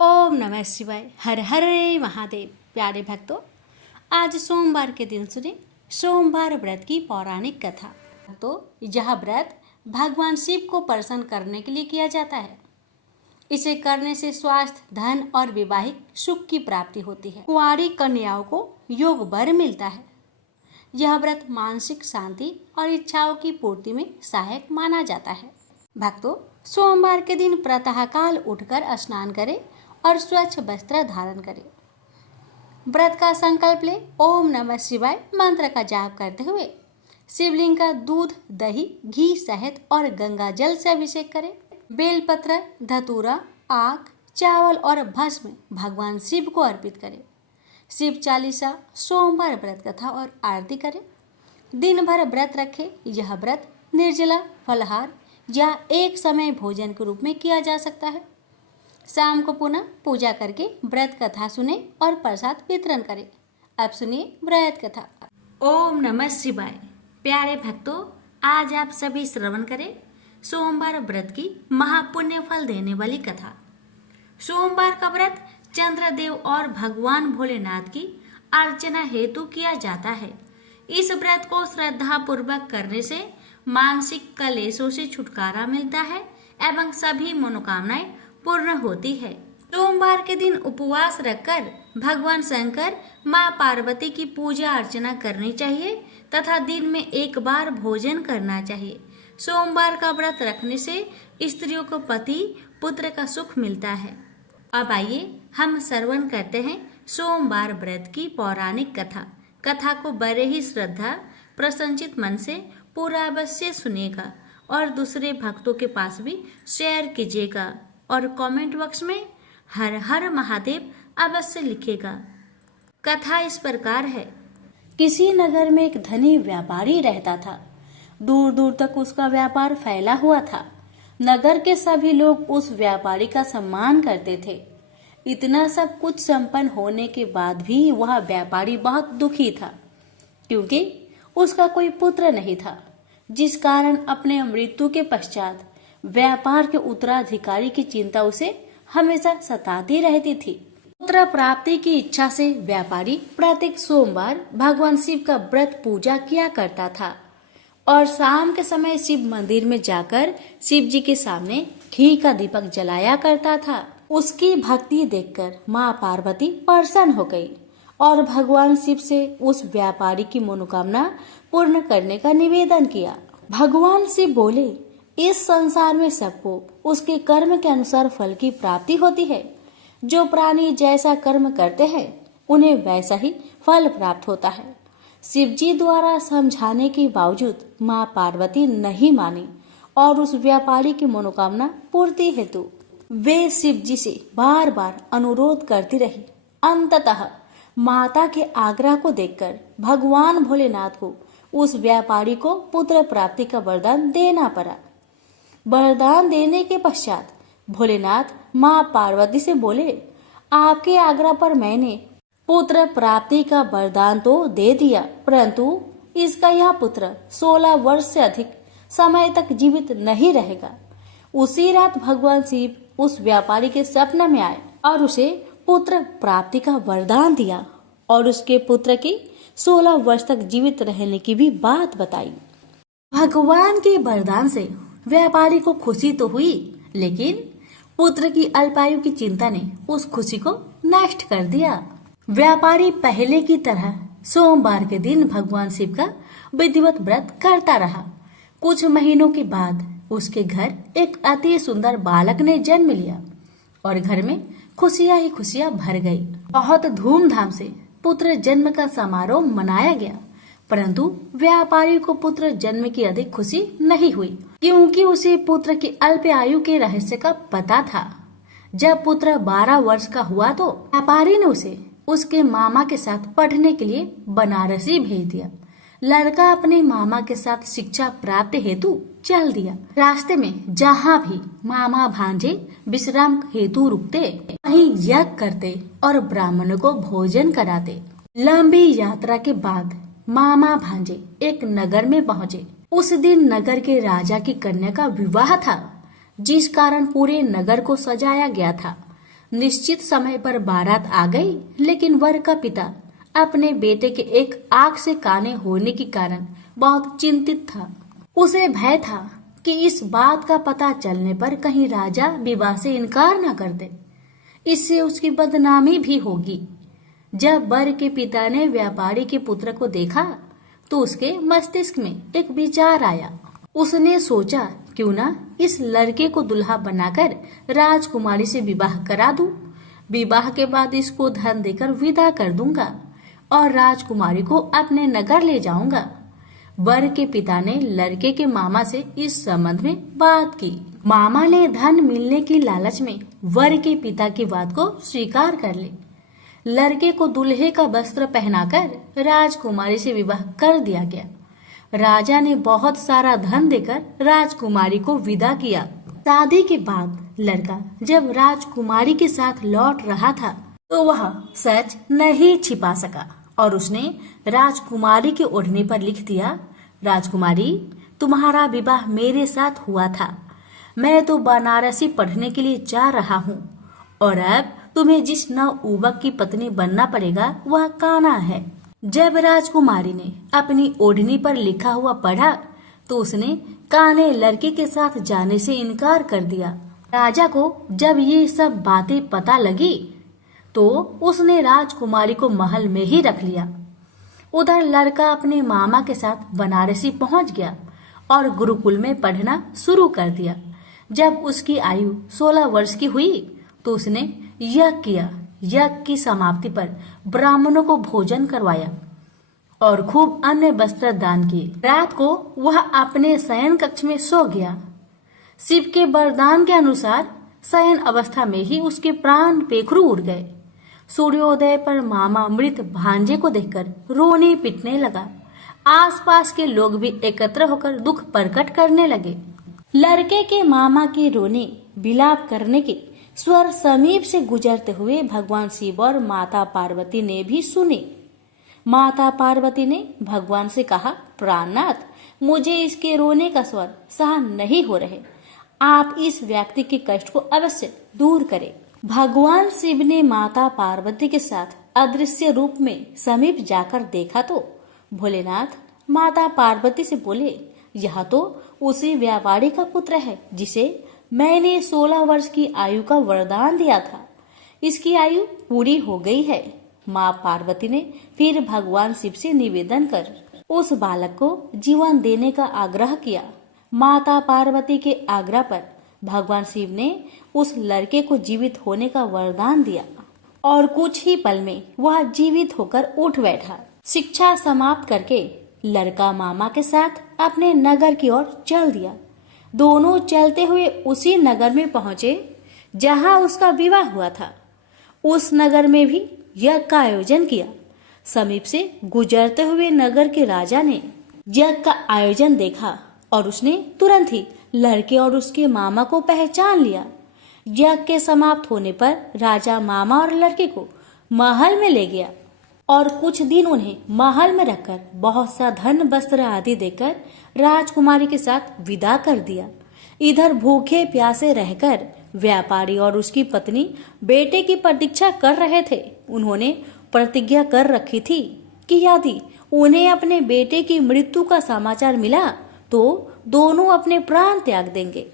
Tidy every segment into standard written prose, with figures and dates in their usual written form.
ओम नमः शिवाय। हर हर महादेव। प्यारे भक्तों, आज सोमवार के दिन सुने सोमवार व्रत की पौराणिक कथा। तो यह व्रत भगवान शिव को प्रसन्न करने के लिए किया जाता है। इसे करने से स्वास्थ्य, धन और वैवाहिक सुख की प्राप्ति होती है। कुंवारी कन्याओं को योग वर मिलता है। यह व्रत मानसिक शांति और इच्छाओं की पूर्ति में सहायक माना जाता है। भक्तों, सोमवार के दिन प्रातःकाल उठकर स्नान करें और स्वच्छ वस्त्र धारण करें। व्रत का संकल्प ले ओम नमः शिवाय मंत्र का जाप करते हुए शिवलिंग का दूध, दही, घी, शहद और गंगा जल से अभिषेक करें। बेलपत्र, धतूरा, आग, चावल और भस्म भगवान शिव को अर्पित करें। शिव चालीसा, सोमवार व्रत कथा और आरती करें। दिन भर व्रत रखें। यह व्रत निर्जला, फलाहार या एक समय भोजन के रूप में किया जा सकता है। शाम को पुनः पूजा करके व्रत कथा सुने और प्रसाद वितरण करें। अब सुनिए व्रत कथा। ओम नमः शिवाय। प्यारे भक्तों, आज आप सभी श्रवण करें सोमवार व्रत की महापुण्य फल देने वाली कथा। सोमवार का व्रत चंद्रदेव और भगवान भोलेनाथ की अर्चना हेतु किया जाता है। इस व्रत को श्रद्धा पूर्वक करने से मानसिक कलेशों से छुटकारा मिलता है एवं सभी मनोकामनाएं पूर्ण होती है। सोमवार के दिन उपवास रखकर भगवान शंकर, माँ पार्वती की पूजा अर्चना करनी चाहिए तथा दिन में एक बार भोजन करना चाहिए। सोमवार का व्रत रखने से स्त्रियों को पति, पुत्र का सुख मिलता है। अब आइए हम श्रवण करते हैं सोमवार व्रत की पौराणिक कथा। कथा को बड़े ही श्रद्धा प्रसन्नचित मन से पूरा अवश्य सुनेगा और दूसरे भक्तों के पास भी शेयर कीजिएगा और कमेंट बॉक्स में हर हर महादेव अवश्य लिखेगा। कथा इस प्रकार है। किसी नगर में एक धनी व्यापारी रहता था। दूर दूर तक उसका व्यापार फैला हुआ था। नगर के सभी लोग उस व्यापारी का सम्मान करते थे। इतना सब कुछ संपन्न होने के बाद भी वह व्यापारी बहुत दुखी था, क्योंकि उसका कोई पुत्र नहीं था, जिस कारण अपने मृत्यु के पश्चात व्यापार के उत्तराधिकारी की चिंता उसे हमेशा सताती रहती थी। पुत्र प्राप्ति की इच्छा से व्यापारी प्रत्येक सोमवार भगवान शिव का व्रत पूजा किया करता था और शाम के समय शिव मंदिर में जाकर शिव जी के सामने घी का दीपक जलाया करता था। उसकी भक्ति देखकर माँ पार्वती प्रसन्न हो गई और भगवान शिव से उस व्यापारी की मनोकामना पूर्ण करने का निवेदन किया। भगवान शिव बोले, इस संसार में सबको उसके कर्म के अनुसार फल की प्राप्ति होती है। जो प्राणी जैसा कर्म करते हैं उन्हें वैसा ही फल प्राप्त होता है। शिव जी द्वारा समझाने के बावजूद माँ पार्वती नहीं मानी और उस व्यापारी की मनोकामना पूर्ति हेतु वे शिव जी से बार बार अनुरोध करती रही। अंततः माता के आग्रह को देखकर भगवान भोलेनाथ को उस व्यापारी को पुत्र प्राप्ति का वरदान देना पड़ा। वरदान देने के पश्चात भोलेनाथ माँ पार्वती से बोले, आपके आग्रह पर मैंने पुत्र प्राप्ति का वरदान तो दे दिया, परंतु इसका यह पुत्र 16 वर्ष से अधिक समय तक जीवित नहीं रहेगा। उसी रात भगवान शिव उस व्यापारी के स्वप्न में आए और उसे पुत्र प्राप्ति का वरदान दिया और उसके पुत्र की 16 वर्ष तक जीवित रहने की भी बात बताई। भगवान के वरदान से व्यापारी को खुशी तो हुई, लेकिन पुत्र की अल्पायु की चिंता ने उस खुशी को नष्ट कर दिया। व्यापारी पहले की तरह सोमवार के दिन भगवान शिव का विधिवत व्रत करता रहा। कुछ महीनों के बाद उसके घर एक अति सुंदर बालक ने जन्म लिया और घर में खुशियां ही खुशियां भर गई। बहुत धूमधाम से पुत्र जन्म का समारोह मनाया गया, परंतु व्यापारी को पुत्र जन्म की अधिक खुशी नहीं हुई, क्योंकि उसे पुत्र की अल्प आयु के रहस्य का पता था। जब पुत्र 12 वर्ष का हुआ तो व्यापारी ने उसे उसके मामा के साथ पढ़ने के लिए बनारसी भेज दिया। लड़का अपने मामा के साथ शिक्षा प्राप्त हेतु चल दिया। रास्ते में जहाँ भी मामा भांजे विश्राम हेतु रुकते, वहीं यज्ञ करते और ब्राह्मणों को भोजन कराते। लंबी यात्रा के बाद मामा भांजे एक नगर में पहुँचे। उस दिन नगर के राजा की कन्या का विवाह था, जिस कारण पूरे नगर को सजाया गया था। निश्चित समय पर बारात आ गई, लेकिन वर का पिता अपने बेटे के एक आंख से काने होने के कारण बहुत चिंतित था। उसे भय था कि इस बात का पता चलने पर कहीं राजा विवाह से इनकार न कर दे, इससे उसकी बदनामी भी होगी। जब वर के पिता ने व्यापारी के पुत्र को देखा तो उसके मस्तिष्क में एक विचार आया। उसने सोचा, क्यों ना इस लड़के को दुल्हा बनाकर राजकुमारी से विवाह करा दूं। विवाह के बाद इसको धन देकर विदा कर दूंगा और राजकुमारी को अपने नगर ले जाऊंगा। वर के पिता ने लड़के के मामा से इस संबंध में बात की। मामा ने धन मिलने की लालच में वर के पिता की बात को स्वीकार कर ली। लड़के को दूल्हे का वस्त्र पहनाकर राजकुमारी से विवाह कर दिया गया। राजा ने बहुत सारा धन देकर राजकुमारी को विदा किया। शादी के बाद लड़का जब राजकुमारी के साथ लौट रहा था तो वह सच नहीं छिपा सका और उसने राजकुमारी के ओढ़ने पर लिख दिया, राजकुमारी, तुम्हारा विवाह मेरे साथ हुआ था। मैं तो बनारसी पढ़ने के लिए जा रहा हूँ और अब तुम्हें जिस नवयुवक की पत्नी बनना पड़ेगा वह कान्हा है। जब राजकुमारी ने अपनी ओढ़नी पर लिखा हुआ पढ़ा तो उसने कान्हे लड़के के साथ जाने से इनकार कर दिया। राजा को जब ये सब बातें पता लगी तो उसने राजकुमारी को महल में ही रख लिया। उधर लड़का अपने मामा के साथ बनारसी पहुंच गया और गुरुकुल में पढ़ना शुरू कर दिया। जब उसकी आयु 16 वर्ष की हुई तो उसने यज्ञ किया। यज्ञ की समाप्ति पर ब्राह्मणों को भोजन करवाया और खूब अन्य वस्त्र दान किए। रात को वह अपने शयन कक्ष में सो गया। शिव के वरदान के अनुसार शयन अवस्था में ही उसके प्राण पेखरू उड़ गए। सूर्योदय पर मामा मृत भांजे को देखकर रोने पिटने लगा। आसपास के लोग भी एकत्र होकर दुख प्रकट करने लगे। लड़के के मामा के रोने विलाप करने के स्वर समीप से गुजरते हुए भगवान शिव और माता पार्वती ने भी सुने। माता पार्वती ने भगवान से कहा, प्राणनाथ, मुझे इसके रोने का स्वर सहन नहीं हो रहे, आप इस व्यक्ति के कष्ट को अवश्य दूर करें। भगवान शिव ने माता पार्वती के साथ अदृश्य रूप में समीप जाकर देखा तो भोलेनाथ माता पार्वती से बोले, यह तो उसी व्यापारी का पुत्र है जिसे मैंने 16 वर्ष की आयु का वरदान दिया था। इसकी आयु पूरी हो गई है। माँ पार्वती ने फिर भगवान शिव से निवेदन कर उस बालक को जीवन देने का आग्रह किया। माता पार्वती के आग्रह पर भगवान शिव ने उस लड़के को जीवित होने का वरदान दिया और कुछ ही पल में वह जीवित होकर उठ बैठा। शिक्षा समाप्त करके लड़का मामा के साथ अपने नगर की ओर चल दिया। दोनों चलते हुए उसी नगर में पहुंचे जहां उसका विवाह हुआ था। उस नगर में भी यज्ञ का आयोजन किया। समीप से गुजरते हुए नगर के राजा ने यज्ञ का आयोजन देखा और उसने तुरंत ही लड़के और उसके मामा को पहचान लिया। यज्ञ के समाप्त होने पर राजा मामा और लड़के को महल में ले गया और कुछ दिन उन्हें महल में रखकर बहुत सा धन वस्त्र आदि देकर राजकुमारी के साथ विदा कर दिया। इधर भूखे प्यासे रहकर व्यापारी और उसकी पत्नी बेटे की प्रतीक्षा कर रहे थे। उन्होंने प्रतिज्ञा कर रखी थी कि यदि उन्हें अपने बेटे की मृत्यु का समाचार मिला तो दोनों अपने प्राण त्याग देंगे।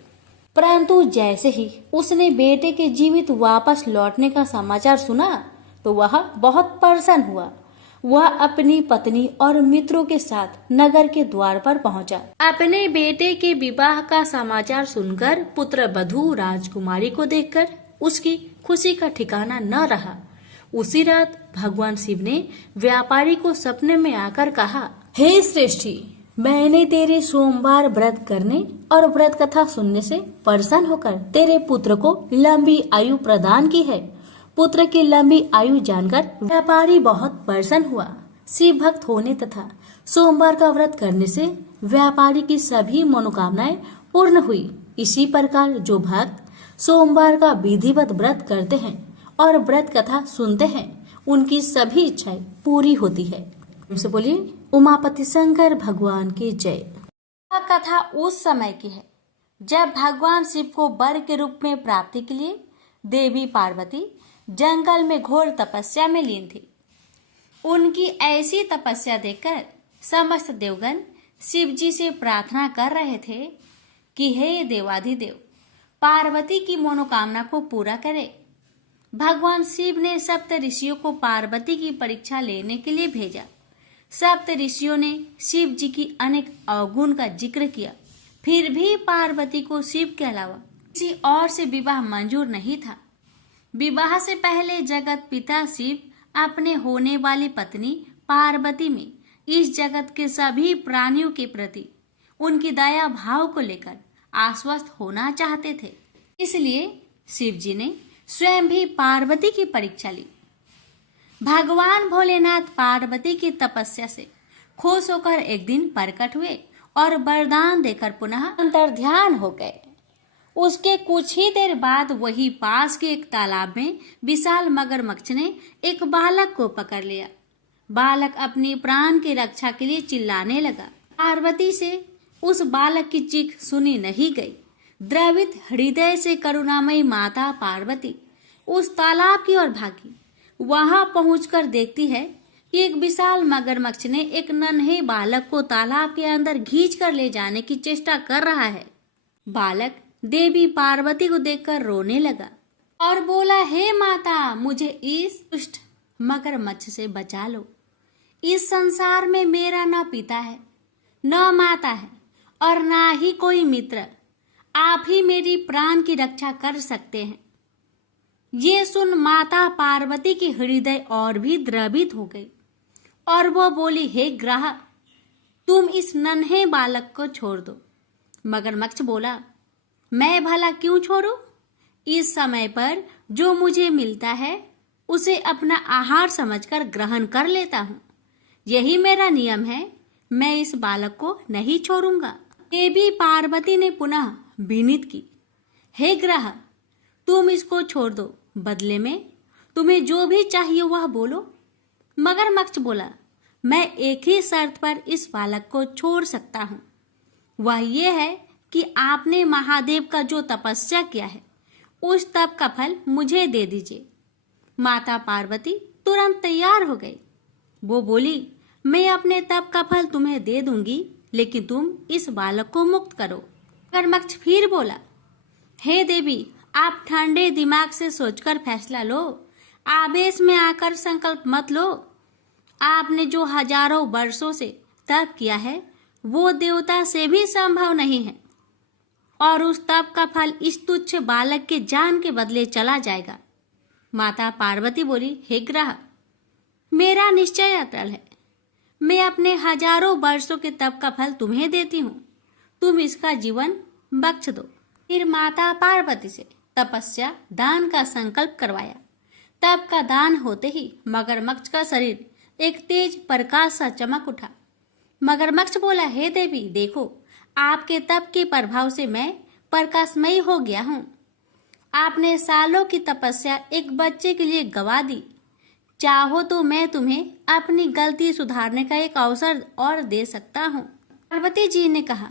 परंतु जैसे ही उसने बेटे के जीवित वापस लौटने का समाचार सुना तो वह बहुत प्रसन्न हुआ। वह अपनी पत्नी और मित्रों के साथ नगर के द्वार पर पहुंचा। अपने बेटे के विवाह का समाचार सुनकर पुत्र वधू राजकुमारी को देखकर उसकी खुशी का ठिकाना न रहा। उसी रात भगवान शिव ने व्यापारी को सपने में आकर कहा, हे श्रेष्ठी, मैंने तेरे सोमवार व्रत करने और व्रत कथा सुनने से प्रसन्न होकर तेरे पुत्र को लंबी आयु प्रदान की है। पुत्र की लंबी आयु जानकर व्यापारी बहुत प्रसन्न हुआ। शिव भक्त होने तथा सोमवार का व्रत करने से व्यापारी की सभी मनोकामनाएं पूर्ण हुई। इसी प्रकार जो भक्त सोमवार का विधिवत व्रत करते हैं और व्रत कथा सुनते हैं उनकी सभी इच्छाएं पूरी होती है। उनसे बोलिए उमापति शंकर भगवान की जय। यह कथा उस समय की है जब भगवान शिव को वर के रूप में प्राप्ति के लिए देवी पार्वती जंगल में घोर तपस्या में लीन थी। उनकी ऐसी तपस्या देखकर समस्त देवगण शिव जी से प्रार्थना कर रहे थे कि हे देवाधिदेव, पार्वती की मनोकामना को पूरा करे। भगवान शिव ने सप्त ऋषियों को पार्वती की परीक्षा लेने के लिए भेजा। सप्त ऋषियों ने शिव जी की अनेक अवगुण का जिक्र किया, फिर भी पार्वती को शिव के अलावा किसी और से विवाह मंजूर नहीं था। विवाह से पहले जगत पिता शिव अपने होने वाली पत्नी पार्वती में इस जगत के सभी प्राणियों के प्रति उनकी दया भाव को लेकर आश्वस्त होना चाहते थे। इसलिए शिव जी ने स्वयं भी पार्वती की परीक्षा ली। भगवान भोलेनाथ पार्वती की तपस्या से खुश होकर एक दिन प्रकट हुए और वरदान देकर पुनः अंतर्ध्यान हो गए। उसके कुछ ही देर बाद वही पास के एक तालाब में विशाल मगरमच्छ ने एक बालक को पकड़ लिया। बालक अपनी प्राण की रक्षा के लिए चिल्लाने लगा। पार्वती से उस बालक की चीख सुनी नहीं गई। द्रवित हृदय से करुणामयी माता पार्वती उस तालाब की ओर भागी। वहां पहुंचकर देखती है कि एक विशाल मगरमच्छ ने एक नन्हे बालक को तालाब के अंदर खींच कर ले जाने की चेष्टा कर रहा है। बालक देवी पार्वती को देखकर रोने लगा और बोला, हे माता, मुझे इस दुष्ट मगरमच्छ से बचा लो। इस संसार में मेरा न पिता है, न माता है और ना ही कोई मित्र। आप ही मेरी प्राण की रक्षा कर सकते हैं। ये सुन माता पार्वती की हृदय और भी द्रवित हो गई और वो बोली, हे ग्रह, तुम इस नन्हे बालक को छोड़ दो। मगरमच्छ बोला, मैं भला क्यों छोड़ूं? इस समय पर जो मुझे मिलता है उसे अपना आहार समझकर ग्रहण कर लेता हूँ। यही मेरा नियम है। मैं इस बालक को नहीं छोड़ूंगा। देवी पार्वती ने पुनः विनीत की, हे ग्रह, तुम इसको छोड़ दो। बदले में तुम्हें जो भी चाहिए वह बोलो। मगरमच्छ बोला, मैं एक ही शर्त पर इस बालक को छोड़ सकता हूँ। वह ये है कि आपने महादेव का जो तपस्या किया है उस तप का फल मुझे दे दीजिए। माता पार्वती तुरंत तैयार हो गई। वो बोली, मैं अपने तप का फल तुम्हें दे दूंगी, लेकिन तुम इस बालक को मुक्त करो। मगरमच्छ फिर बोला, हे देवी, आप ठंडे दिमाग से सोचकर फैसला लो। आवेश में आकर संकल्प मत लो। आपने जो हजारों वर्षों से तप किया है वो देवता से भी संभव नहीं है और उस तप का फल इस तुच्छ बालक के जान के बदले चला जाएगा। माता पार्वती बोली, हे ग्रह, मेरा निश्चय अटल है। मैं अपने हजारों वर्षों के तप का फल तुम्हें देती हूँ। तुम इसका जीवन बख्श दो। फिर माता पार्वती से तपस्या दान का संकल्प करवाया। तप का दान होते ही मगरमच्छ का शरीर एक तेज प्रकाश सा चमक उठा। मगरमच्छ बोला, हे देवी, देखो, आपके तप के प्रभाव से मैं प्रकाशमयी हो गया हूँ। आपने सालों की तपस्या एक बच्चे के लिए गवा दी। चाहो तो मैं तुम्हें अपनी गलती सुधारने का एक अवसर और दे सकता हूँ। पार्वती जी ने कहा,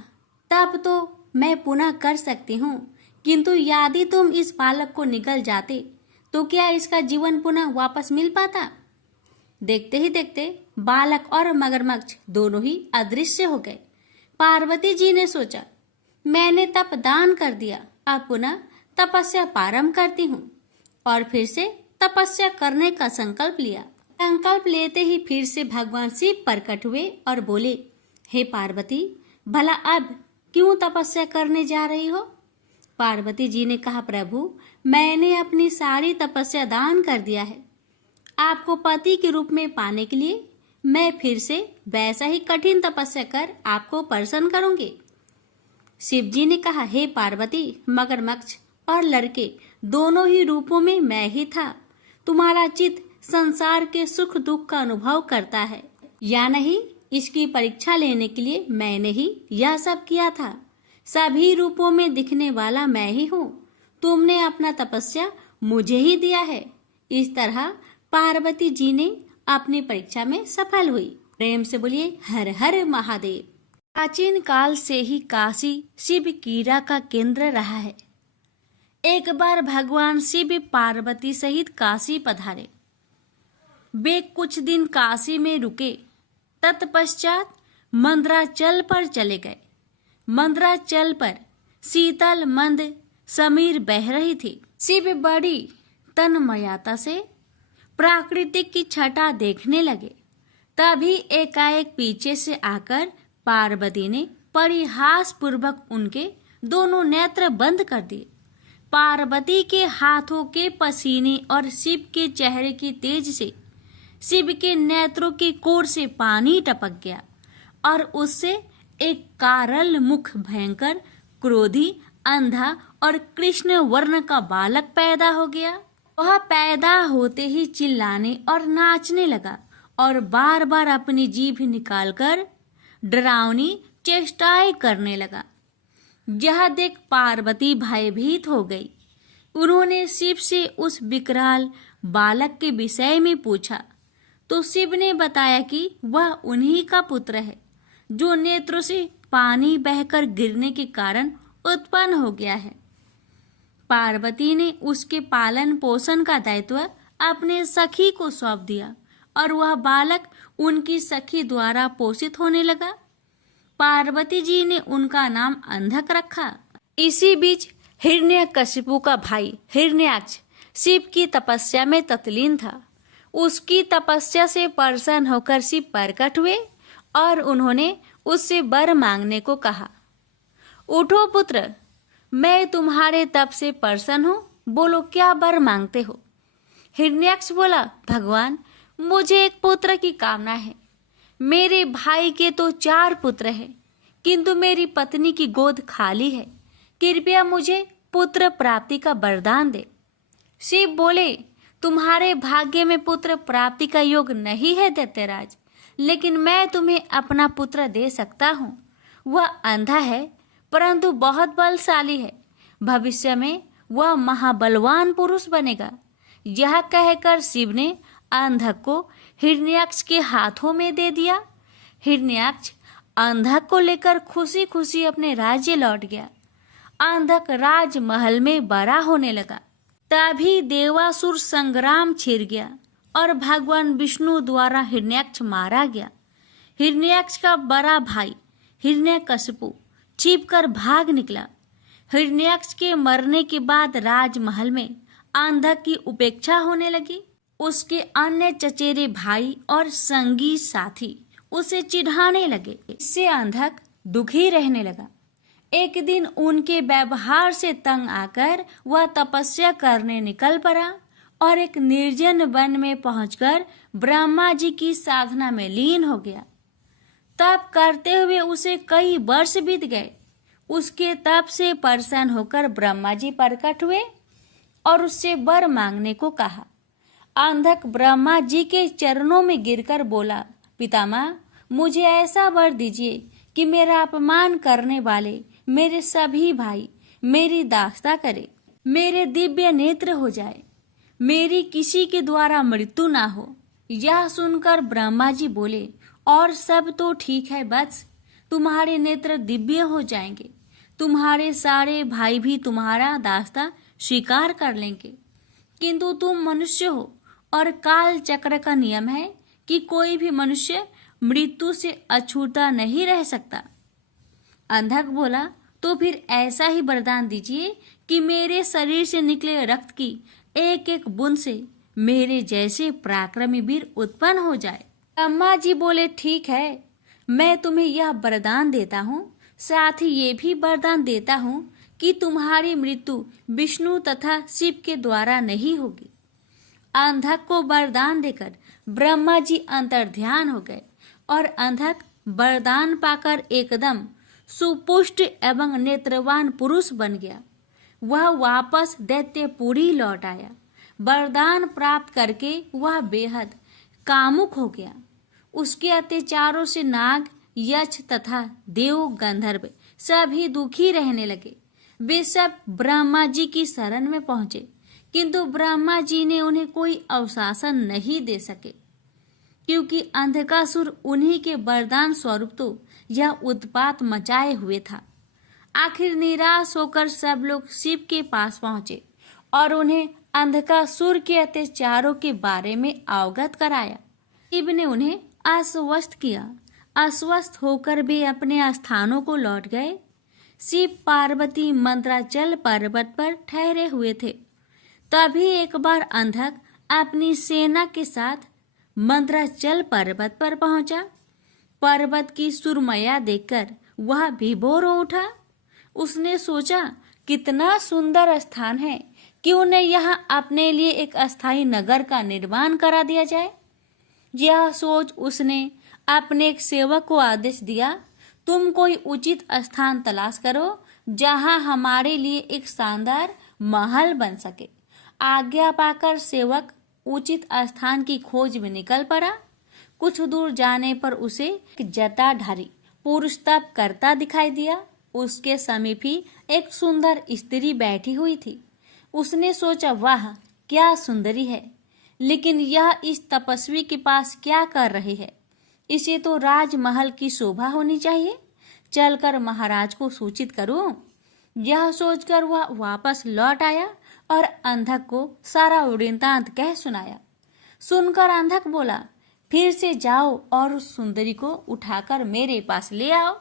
तब तो मैं पुनः कर सकती हूँ, किंतु यदि तुम इस बालक को निगल जाते तो क्या इसका जीवन पुनः वापस मिल पाता? देखते ही देखते बालक और मगरमच्छ दोनों ही अदृश्य हो गए। पार्वती जी ने सोचा, मैंने तप दान कर दिया, अब पुनः तपस्या प्रारंभ करती हूँ और फिर से तपस्या करने का संकल्प लिया। संकल्प लेते ही फिर से भगवान शिव प्रकट हुए और बोले, हे पार्वती, भला अब क्यों तपस्या करने जा रही हो? पार्वती जी ने कहा, प्रभु, मैंने अपनी सारी तपस्या दान कर दिया है। आपको पति के रूप में पाने के लिए मैं फिर से वैसा ही कठिन तपस्या कर आपको प्रसन्न करूंगी। शिव जी ने कहा, हे पार्वती, मगरमच्छ और लड़के दोनों ही रूपों में मैं ही था। तुम्हारा चित्त संसार के सुख दुख का अनुभव करता है या नहीं, इसकी परीक्षा लेने के लिए मैंने ही यह सब किया था। सभी रूपों में दिखने वाला मैं ही हूँ। तुमने अपना तपस्या मुझे ही दिया है। इस तरह पार्वती जी ने अपनी परीक्षा में सफल हुई। प्रेम से बोलिए हर हर महादेव। प्राचीन काल से ही काशी शिव कीड़ा का केंद्र रहा है। एक बार भगवान शिव पार्वती सहित काशी पधारे। वे कुछ दिन काशी में रुके। तत्पश्चात मंदराचल पर चले गए। मंदराचल पर शीतल मंद समीर बह रही थी। शिव बड़ी तन्मयता से प्राकृतिक की छटा देखने लगे। तभी एकाएक पीछे से आकर पार्वती ने परिहास पूर्वक उनके दोनों नेत्र बंद कर दिए। पार्वती के हाथों के पसीने और शिव के चेहरे की तेज से शिव के नेत्रों की कोर से पानी टपक गया और उससे एक कारल मुख, भयंकर, क्रोधी, अंधा और कृष्ण वर्ण का बालक पैदा हो गया। वह पैदा होते ही चिल्लाने और नाचने लगा और बार बार अपनी जीभ निकालकर डरावनी चेष्टाएं करने लगा। यह देख पार्वती भयभीत हो गई। उन्होंने शिव से उस विकराल बालक के विषय में पूछा तो शिव ने बताया कि वह उन्हीं का पुत्र है जो नेत्रों से पानी बहकर गिरने के कारण उत्पन्न हो गया है। पार्वती ने उसके पालन पोषण का दायित्व अपने सखी को सौंप दिया और वह बालक उनकी सखी द्वारा पोषित होने लगा। पार्वती जी ने उनका नाम अंधक रखा। इसी बीच हिरण्यकशिपु का भाई हिरण्याक्ष शिव की तपस्या में तत्लीन था। उसकी तपस्या से प्रसन्न होकर शिव प्रकट हुए और उन्होंने उससे वर मांगने को कहा। उठो पुत्र, मैं तुम्हारे तप से प्रसन्न हूँ, बोलो क्या वर मांगते हो। हिरण्याक्ष बोला, भगवान, मुझे एक पुत्र की कामना है। मेरे भाई के तो 4 पुत्र हैं, किंतु मेरी पत्नी की गोद खाली है। कृपया मुझे पुत्र प्राप्ति का वरदान दे। शिव बोले, तुम्हारे भाग्य में पुत्र प्राप्ति का योग नहीं है दैत्यराज, लेकिन मैं तुम्हें अपना पुत्र दे सकता हूँ। वह अंधा है परंतु बहुत बलशाली है। भविष्य में वह महाबलवान पुरुष बनेगा। यह कहकर शिव ने अंधक को हिरण्याक्ष के हाथों में दे दिया। हिरण्याक्ष अंधक को लेकर खुशी खुशी अपने राज्य लौट गया। अंधक राजमहल में बड़ा होने लगा। तभी देवासुर संग्राम छिड़ गया और भगवान विष्णु द्वारा हिरण्याक्ष मारा गया। हिरण्याक्ष का बड़ा भाई हिरण्यकशिपु छिपकर भाग निकला। हिरण्याक्ष के मरने के बाद राजमहल में अंधक की उपेक्षा होने लगी। उसके अन्य चचेरे भाई और संगी साथी उसे चिढ़ाने लगे। इससे अंधक दुखी रहने लगा। एक दिन उनके व्यवहार से तंग आकर वह तपस्या करने निकल पड़ा और एक निर्जन वन में पहुंचकर ब्रह्मा जी की साधना में लीन हो गया। तप करते हुए उसे कई वर्ष बीत गए। उसके तप से प्रसन्न होकर ब्रह्मा जी प्रकट हुए और उससे वर मांगने को कहा। अंधक ब्रह्मा जी के चरणों में गिरकर बोला, पितामह, मुझे ऐसा वर दीजिए कि मेरा अपमान करने वाले मेरे सभी भाई मेरी दास्ता करे, मेरे दिव्य नेत्र हो जाए, मेरी किसी के द्वारा मृत्यु ना हो। यह सुनकर ब्रह्मा जी बोले, और सब तो ठीक है बस, तुम्हारे नेत्र दिव्य हो जाएंगे। तुम्हारे सारे भाई भी तुम्हारा दास्ता स्वीकार कर लेंगे, किंतु तुम मनुष्य हो और काल चक्र का नियम है कि कोई भी मनुष्य मृत्यु से अछूता नहीं रह सकता। अंधक बोला, तो फिर ऐसा ही वरदान दीजिए कि मेरे शरीर से निकले रक्त की एक एक बूंद से मेरे जैसे पराक्रमी वीर उत्पन्न हो जाए। ब्रह्मा जी बोले, ठीक है, मैं तुम्हें यह वरदान देता हूँ, साथ ही ये भी वरदान देता हूँ कि तुम्हारी मृत्यु विष्णु तथा शिव के द्वारा नहीं होगी। अंधक को वरदान देकर ब्रह्मा जी अंतर्ध्यान हो गए और अंधक वरदान पाकर एकदम सुपुष्ट एवं नेत्रवान पुरुष बन गया। वह वापस दैत्यपुरी लौट आया। वरदान प्राप्त करके वह बेहद कामुक हो गया। उसके अत्याचारों से नाग, यक्ष तथा देव, गंधर्व सभी दुखी रहने लगे। वे सब ब्रह्मा जी की शरण में पहुंचे, किंतु ब्रह्मा जी ने उन्हें कोई अवशासन नहीं दे सके, क्योंकि अंधकासुर उन्हीं के वरदान स्वरूप तो यह उत्पात मचाए हुए था। आखिर निराश होकर सब लोग शिव के पास पहुंचे और उन्हें अंधकासुर के अत्याचारों के बारे में अवगत कराया। शिव ने उन्हें आश्वस्त किया। आश्वस्त होकर वे अपने स्थानों को लौट गए। शिव पार्वती मंद्राचल पर्वत पर ठहरे हुए थे। तभी एक बार अंधक अपनी सेना के साथ मंद्राचल पर्वत पर पहुंचा। पर्वत की सुरमया देखकर वह विभोर हो उठा। उसने सोचा, कितना सुंदर स्थान है, क्यों न यहाँ अपने लिए एक अस्थायी नगर का निर्माण करा दिया जाए। यह सोच उसने अपने एक सेवक को आदेश दिया, तुम कोई उचित स्थान तलाश करो जहाँ हमारे लिए एक शानदार महल बन सके। आज्ञा पाकर सेवक उचित स्थान की खोज में निकल पड़ा। कुछ दूर जाने पर उसे एक जटाधारी पुरुष तप करता दिखाई दिया। उसके समीप ही एक सुंदर स्त्री बैठी हुई थी। उसने सोचा, वाह क्या सुंदरी है, लेकिन यह इस तपस्वी के पास क्या कर रही है। इसे तो राजमहल की शोभा होनी चाहिए, चलकर महाराज को सूचित करूं। यह सोचकर वह वापस लौट आया और अंधक को सारा वृत्तांत कह सुनाया। सुनकर अंधक बोला, फिर से जाओ और उस सुंदरी को उठाकर मेरे पास ले आओ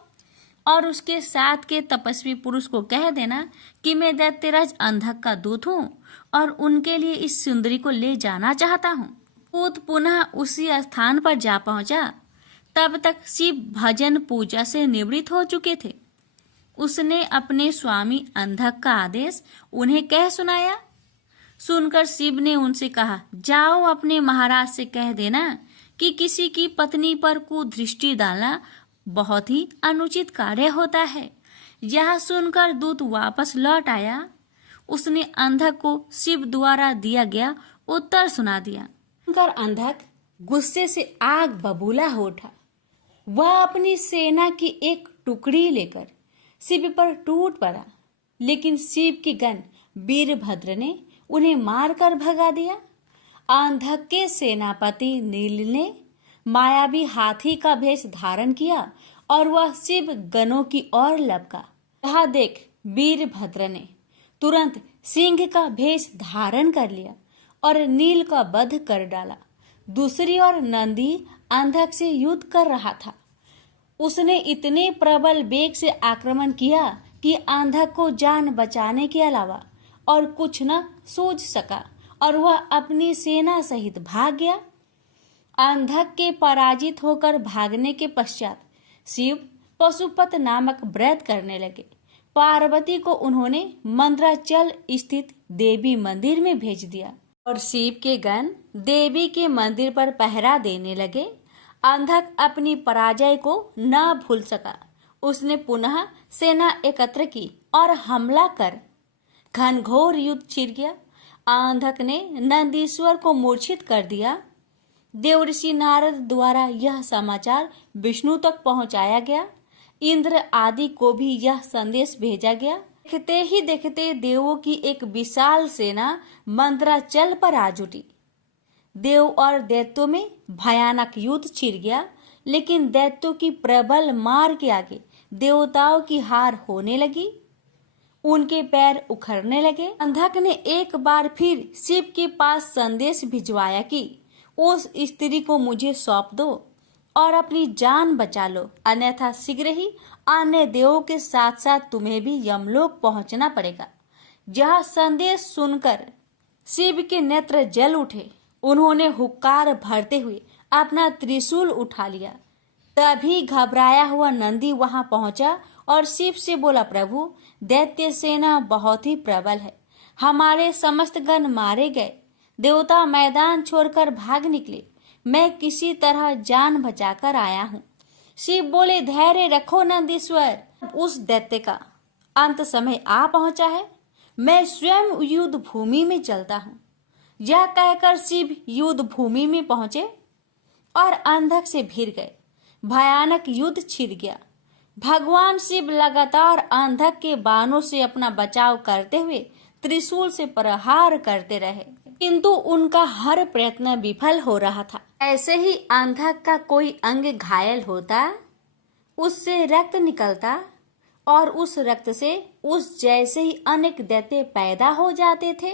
और उसके साथ के तपस्वी पुरुष को कह देना कि मैं दैत्यराज अंधक का दूत हूँ और उनके लिए इस सुंदरी को ले जाना चाहता हूँ। दूत पुनः उसी स्थान पर जा पहुंचा। तब तक शिव भजन पूजा से निवृत्त हो चुके थे। उसने अपने स्वामी अंधक का आदेश उन्हें कह सुनाया। सुनकर शिव ने उनसे कहा, जाओ अपने महाराज से कह देना कि किसी की पत्नी पर कुदृष्टि डालना बहुत ही अनुचित कार्य होता है। यह सुनकर दूत वापस लौट आया। उसने अंधक को शिव द्वारा दिया गया उत्तर सुना दिया। सुनकर अंधक गुस्से से आग बबूला हो उठा। वह अपनी सेना की एक टुकड़ी लेकर शिव पर टूट पड़ा, लेकिन शिव के गण वीरभद्र ने उन्हें मारकर भगा दिया। अंधक के सेनापति नील ने मायावी हाथी का भेष धारण किया और वह शिव गणों की ओर लपका। यह देख वीरभद्र ने तुरंत सिंह का भेष धारण कर लिया और नील का वध कर डाला। दूसरी ओर नंदी अंधक से युद्ध कर रहा था। उसने इतने प्रबल वेग से आक्रमण किया कि अंधक को जान बचाने के अलावा और कुछ न सूझ सका और वह अपनी सेना सहित भाग गया। अंधक के पराजित होकर भागने के पश्चात शिव पशुपत नामक व्रत करने लगे। पार्वती को उन्होंने मंद्राचल स्थित देवी मंदिर में भेज दिया और शिव के गण देवी के मंदिर पर पहरा देने लगे। अंधक अपनी पराजय को न भूल सका। उसने पुनः सेना एकत्र की और हमला कर घनघोर युद्ध छिड़ गया। अंधक ने नंदीश्वर को मूर्छित कर दिया। देवर्षि नारद द्वारा यह समाचार विष्णु तक पहुंचाया गया। इंद्र आदि को भी यह संदेश भेजा गया। देखते ही देखते देवों की एक विशाल सेना मंद्राचल पर आ जुटी। देव और दैत्यों में भयानक युद्ध छिड़ गया, लेकिन दैत्यों की प्रबल मार के आगे देवताओं की हार होने लगी। उनके पैर उखड़ने लगे। अंधक ने एक बार फिर शिव के पास संदेश भिजवाया कि उस स्त्री को मुझे सौंप दो और अपनी जान बचा लो, अन्यथा शीघ्र ही अन्य देवों के साथ साथ तुम्हें भी यमलोक पहुंचना पड़ेगा। यह संदेश सुनकर शिव के नेत्र जल उठे। उन्होंने हुक्कार भरते हुए अपना त्रिशूल उठा लिया। तभी घबराया हुआ नंदी वहां पहुंचा और शिव से बोला, प्रभु दैत्य सेना बहुत ही प्रबल है, हमारे समस्त गण मारे गए, देवता मैदान छोड़कर भाग निकले, मैं किसी तरह जान बचाकर आया हूँ। शिव बोले, धैर्य रखो नंदीश्वर, उस दैत्य का अंत समय आ पहुंचा है, मैं स्वयं युद्ध भूमि में चलता हूँ। यह कहकर शिव युद्ध भूमि में पहुंचे और अंधक से भिड़ गए। भयानक युद्ध छिड़ गया। भगवान शिव लगातार अंधक के बाणों से अपना बचाव करते हुए त्रिशूल से प्रहार करते रहे, किंतु उनका हर प्रयत्न विफल हो रहा था। ऐसे ही अंधक का कोई अंग घायल होता, उससे रक्त निकलता, और उस रक्त से उस जैसे ही अनेक दैत्य पैदा हो जाते थे।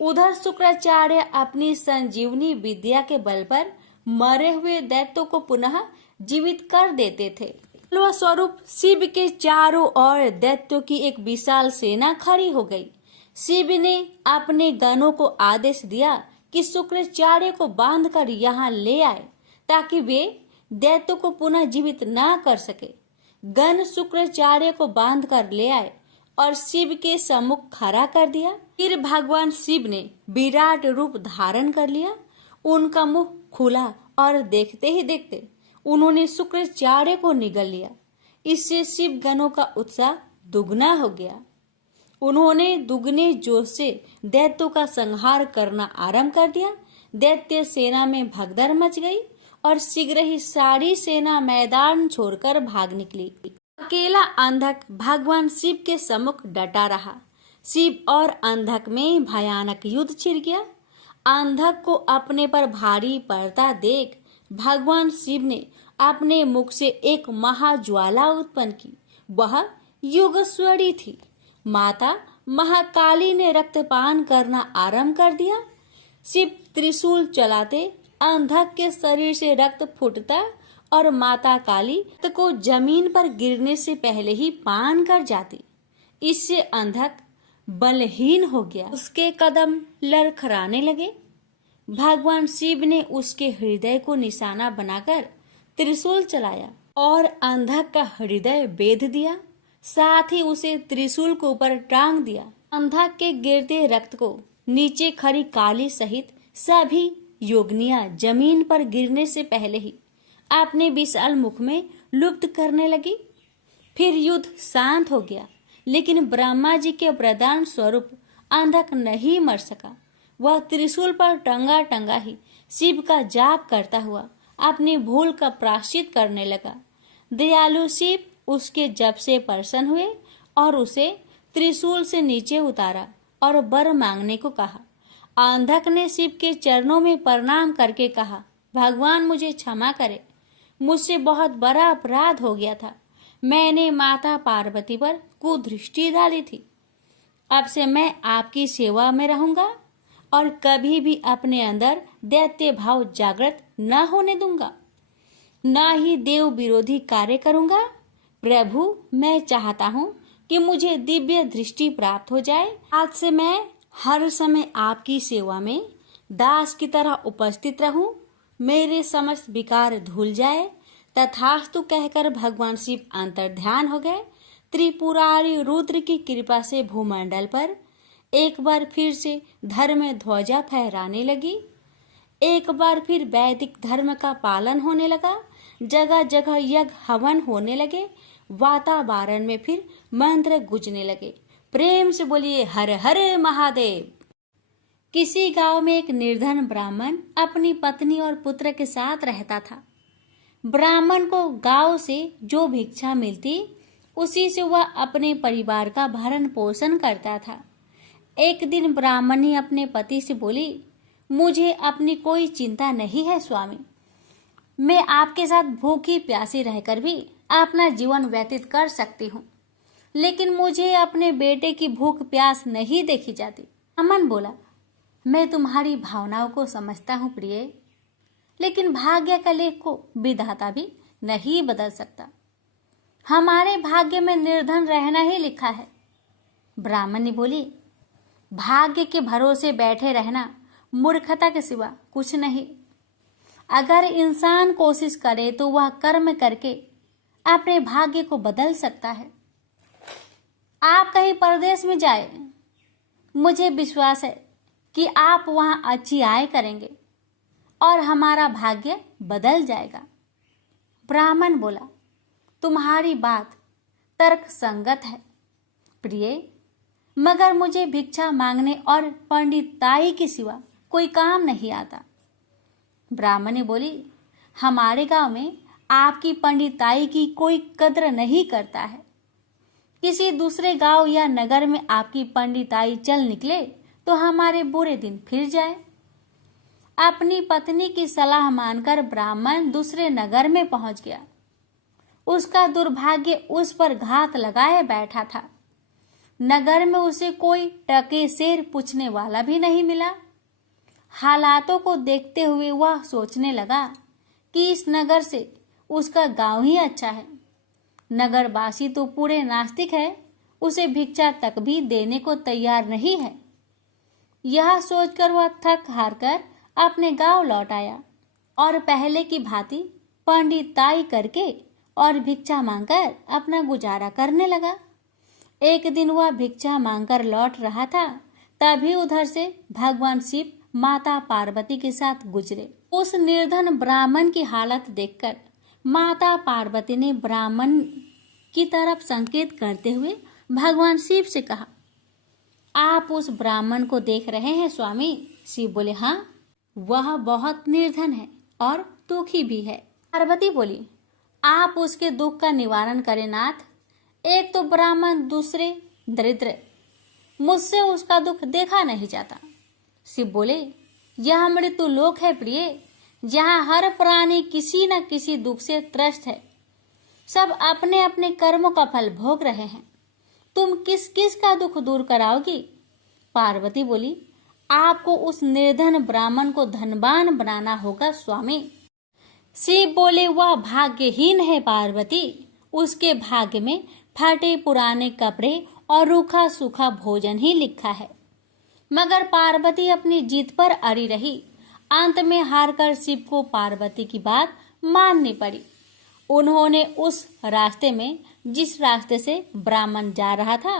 उधर शुक्राचार्य अपनी संजीवनी विद्या के बल पर मरे हुए दैत्यों को पुनः जीवित कर देते थे। स्वरूप शिव के चारों ओर दैत्यों की एक विशाल सेना खड़ी हो गई। शिव ने अपने गणों को आदेश दिया कि शुक्राचार्य को बांधकर यहाँ ले आए ताकि वे दैत्यों को पुनः जीवित न कर सके। गण शुक्राचार्य को बांध कर ले आए और शिव के सम्मुख खड़ा कर दिया। फिर भगवान शिव ने विराट रूप धारण कर लिया। उनका मुंह खुला और देखते ही देखते उन्होंने शुक्राचार्य को निगल लिया। इससे शिव गणों का उत्साह दुगना हो गया। उन्होंने दुगने जोश से दैत्यों का संहार करना आरंभ कर दिया। दैत्य सेना में भगदड़ मच गई और शीघ्र ही सारी सेना मैदान छोड़कर भाग निकली। अकेला अंधक भगवान शिव के सम्मुख डटा रहा। शिव और अंधक में भयानक युद्ध छिड़ गया। अंधक को अपने पर भारी पड़ता देख भगवान शिव ने अपने मुख से एक महाज्वाला उत्पन्न की। वह योगेश्वरी थी। माता महाकाली ने रक्तपान करना आरंभ कर दिया। शिव त्रिशूल चलाते अंधक के शरीर से रक्त फूटता और माता काली रक्त को जमीन पर गिरने से पहले ही पान कर जाती। इससे अंधक बलहीन हो गया। उसके कदम लड़खड़ाने लगे। भगवान शिव ने उसके हृदय को निशाना बनाकर त्रिशूल चलाया और अंधक का हृदय बेध दिया। साथ ही उसे त्रिशूल के ऊपर टांग दिया। अंधक के गिरते रक्त को नीचे खड़ी काली सहित सभी योगिनियां जमीन पर गिरने से पहले ही अपने विशाल मुख में लुप्त करने लगी। फिर युद्ध शांत हो गया, लेकिन ब्रह्मा जी के वरदान स्वरूप अंधक नहीं मर सका। वह त्रिशूल पर टंगा टंगा ही शिव का जाप करता हुआ अपनी भूल का प्रायश्चित करने लगा। दयालु शिव उसके जप से प्रसन्न हुए और उसे त्रिशूल से नीचे उतारा और वर मांगने को कहा। अंधक ने शिव के चरणों में प्रणाम करके कहा, भगवान मुझे क्षमा करे, मुझसे बहुत बड़ा अपराध हो गया था। मैंने माता पार्वती पर कुदृष्टि डाली थी। अब से मैं आपकी सेवा में रहूंगा और कभी भी अपने अंदर दैत्य भाव जागृत न होने दूंगा, न ही देव विरोधी कार्य करूंगा। प्रभु, मैं चाहता हूँ कि मुझे दिव्य दृष्टि प्राप्त हो जाए। आज से मैं हर समय आपकी सेवा में दास की तरह उपस्थित रहूं। मेरे समस्त विकार धुल जाए। तथास्तु कहकर भगवान शिव अंतर्ध्यान हो गए। त्रिपुरारी रुद्र की कृपा से भूमंडल पर एक बार फिर से धर्म ध्वजा फहराने लगी। एक बार फिर वैदिक धर्म का पालन होने लगा। जगह जगह यज्ञ हवन होने लगे। वातावरण में फिर मंत्र गूंजने लगे। प्रेम से बोलिए हर हर महादेव। किसी गांव में एक निर्धन ब्राह्मण अपनी पत्नी और पुत्र के साथ रहता था। ब्राह्मण को गांव से जो भिक्षा मिलती उसी से वह अपने परिवार का भरण पोषण करता था। एक दिन ब्राह्मणी अपने पति से बोली, मुझे अपनी कोई चिंता नहीं है स्वामी। मैं आपके साथ भूखी प्यासी रहकर भी अपना जीवन व्यतीत कर सकती हूँ, लेकिन मुझे अपने बेटे की भूख प्यास नहीं देखी जाती। ब्राह्मण बोला, मैं तुम्हारी भावनाओं को समझता हूँ प्रिय, लेकिन भाग्य का लेख को विधाता भी नहीं बदल सकता। हमारे भाग्य में निर्धन रहना ही लिखा है। ब्राह्मणी बोली, भाग्य के भरोसे बैठे रहना मूर्खता के सिवा कुछ नहीं। अगर इंसान कोशिश करे तो वह कर्म करके अपने भाग्य को बदल सकता है। आप कहीं परदेश में जाए, मुझे विश्वास है कि आप वहां अच्छी आय करेंगे और हमारा भाग्य बदल जाएगा। ब्राह्मण बोला, तुम्हारी बात तर्क संगत है प्रिय, मगर मुझे भिक्षा मांगने और पंडिताई के सिवा कोई काम नहीं आता। ब्राह्मणी बोली, हमारे गांव में आपकी पंडिताई की कोई कद्र नहीं करता है। किसी दूसरे गांव या नगर में आपकी पंडिताई चल निकले तो हमारे बुरे दिन फिर जाए। अपनी पत्नी की सलाह मानकर ब्राह्मण दूसरे नगर में पहुंच गया। उसका दुर्भाग्य उस पर घात लगाए बैठा था। नगर में उसे कोई टके सेर पूछने वाला भी नहीं मिला। हालातों को देखते हुए वह सोचने लगा कि इस नगर से उसका गांव ही अच्छा है। नगरवासी तो पूरे नास्तिक है, उसे भिक्षा तक भी देने को तैयार नहीं है। यह सोचकर वह थक हार कर अपने गांव लौट आया और पहले की भांति पंडिताई करके और भिक्षा मांगकर अपना गुजारा करने लगा। एक दिन वह भिक्षा मांगकर लौट रहा था, तभी उधर से भगवान शिव माता पार्वती के साथ गुजरे। उस निर्धन ब्राह्मण की हालत देखकर माता पार्वती ने ब्राह्मण की तरफ संकेत करते हुए भगवान शिव से कहा, आप उस ब्राह्मण को देख रहे हैं स्वामी? शिव बोले, हाँ, वह बहुत निर्धन है और दुखी भी है। पार्वती बोली, आप उसके दुख का निवारण करें नाथ। एक तो ब्राह्मण, दूसरे दरिद्र, मुझसे उसका दुख देखा नहीं जाता। शिव बोले, यह मृत्यु लोक है प्रिय, जहाँ हर प्राणी किसी न किसी दुख से त्रस्त है। सब अपने अपने कर्मों का फल भोग रहे हैं। तुम किस किस का दुख दूर कराओगी? पार्वती बोली, आपको उस निर्धन ब्राह्मण को धनवान बनाना होगा स्वामी। शिव बोले, वह भाग्यहीन है पार्वती, उसके भाग्य में फटे पुराने कपड़े और रूखा सूखा भोजन ही लिखा है। मगर पार्वती अपनी जीत पर अड़ी रही। अंत में हारकर शिव को पार्वती की बात माननी पड़ी। उन्होंने उस रास्ते में, जिस रास्ते से ब्राह्मण जा रहा था,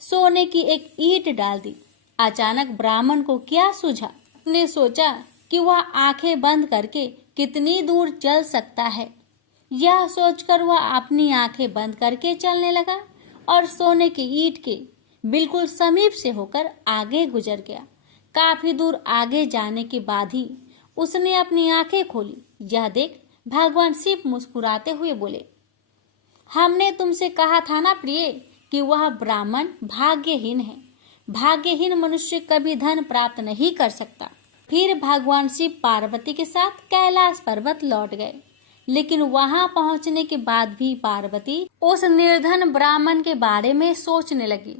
सोने की एक ईंट डाल दी। अचानक ब्राह्मण को क्या सूझा? उसने सोचा कि वह आंखें बंद करके कितनी दूर चल सकता है। यह सोचकर वह अपनी आंखें बंद करके चलने लगा और सोने की ईंट के बिल्कुल समीप से होकर आगे गुजर गया। काफी दूर आगे जाने के बाद ही उसने अपनी आंखें खोली। यह देख भगवान शिव मुस्कुराते हुए बोले, हमने तुमसे कहा था ना प्रिय कि वह ब्राह्मण भाग्यहीन है। भाग्यहीन मनुष्य कभी धन प्राप्त नहीं कर सकता। फिर भगवान शिव पार्वती के साथ कैलाश पर्वत लौट गए, लेकिन वहां पहुंचने के बाद भी पार्वती उस निर्धन ब्राह्मण के बारे में सोचने लगी।